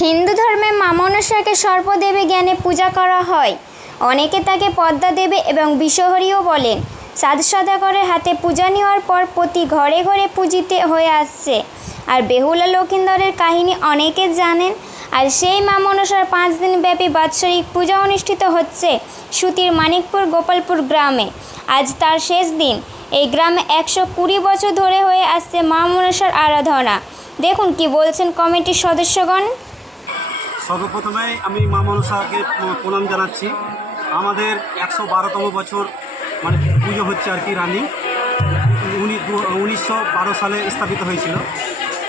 হিন্দু ধর্মে মা মনসাকে সর্পদেবী জ্ঞানে পূজা করা হয়। অনেকে তাকে পদ্মা দেবী এবং বিষহরীও বলেন। সাধ সদাগরের হাতে পূজা নেওয়ার পর প্রতি ঘরে ঘরে পূজিত হয়ে আসছে। আর বেহুলা লক্ষিন্দরের কাহিনী অনেকে জানেন। আর সেই মা মনসার 5 দিনব্যাপী বাৎসরিক পূজা অনুষ্ঠিত হচ্ছে সুতির মানিকপুর গোপালপুর গ্রামে। আজ তার শেষ দিন। এই গ্রামে 120 বছর ধরে হয়ে আসছে মা মনসার আরাধনা। দেখুন কি বলছেন কমিটির সদস্যগণ। সর্বপ্রথমে আমি মা মনসাকে প্রণাম জানাচ্ছি। আমাদের 112তম বছর মানে পুজো হচ্ছে আর কি। রানী 1912 সালে স্থাপিত হয়েছিল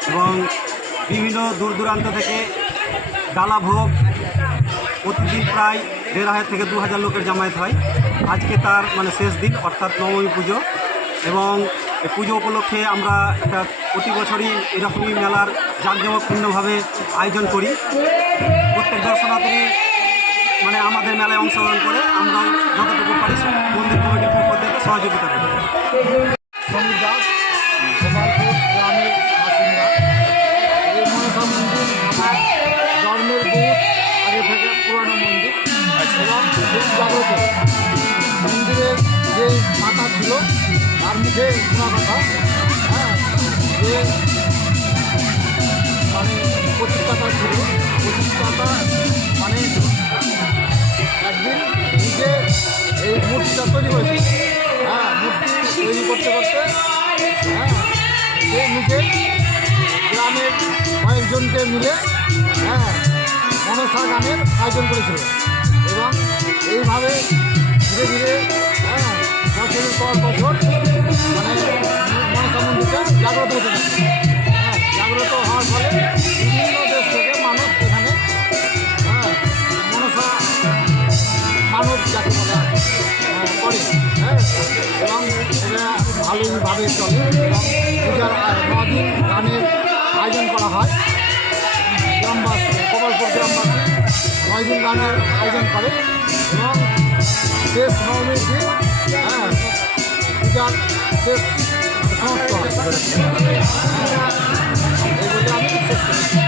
এবং বিভিন্ন দূর দূরান্ত থেকে ডালা ভোগ প্রতিদিন প্রায় 1500 থেকে 2000 লোকের জামায়াত হয়। আজকে তার মানে শেষ দিন অর্থাৎ নবমী পুজো এবং এই পুজো উপলক্ষে আমরা একটা প্রতি বছরই এরকমই মেলার জাঁকজমকপূর্ণভাবে আয়োজন করি। প্রত্যেক দর্শনার্থী মানে আমাদের মেলায় অংশগ্রহণ করে আমরাও যতটুকু পারি মন্দির কমিটির পক্ষ থেকে সহযোগিতা করি। সমীর দাস, গোপালপুর গ্রামের বাসিন্দা। এই মনসা মন্দির আমার জন্মের বহুত আগে থেকে পুরানো মন্দির এবং খুব জাগ্রত। মন্দিরের যে মাতা ছিল তার মুখে শোনা কথা, যে মানে প্রতিষ্ঠাতা ছিল। প্রতিষ্ঠাতা মানে একদিন নিজে এই মূর্তিটা তৈরি করেছিল। মূর্তি তৈরি করতে করতে সে নিজে গ্রামের কয়েকজনকে মিলে মনসা গানের আয়োজন করেছিল এবং এইভাবে ধীরে ধীরে বছরের পর বছর মানে মনসা মন্দিরটা জাগ্রত হতে থাকে। জাগ্রত হওয়ার ফলে বিভিন্ন দেশ থেকে মানুষ এখানে মনসা মানব যাকে বলা করে এবং এটা ভালোইভাবে চলে এবং পূজার 9 দিন গানের আয়োজন করা হয়। গ্রামবাসী গোপালপুর গ্রামবাসী 9 দিন গানের আয়োজন করে এবং শেষ নবমীর দিন পূজার শেষ সমাপ্ত হয়। এই বলে আমি শেষ করি।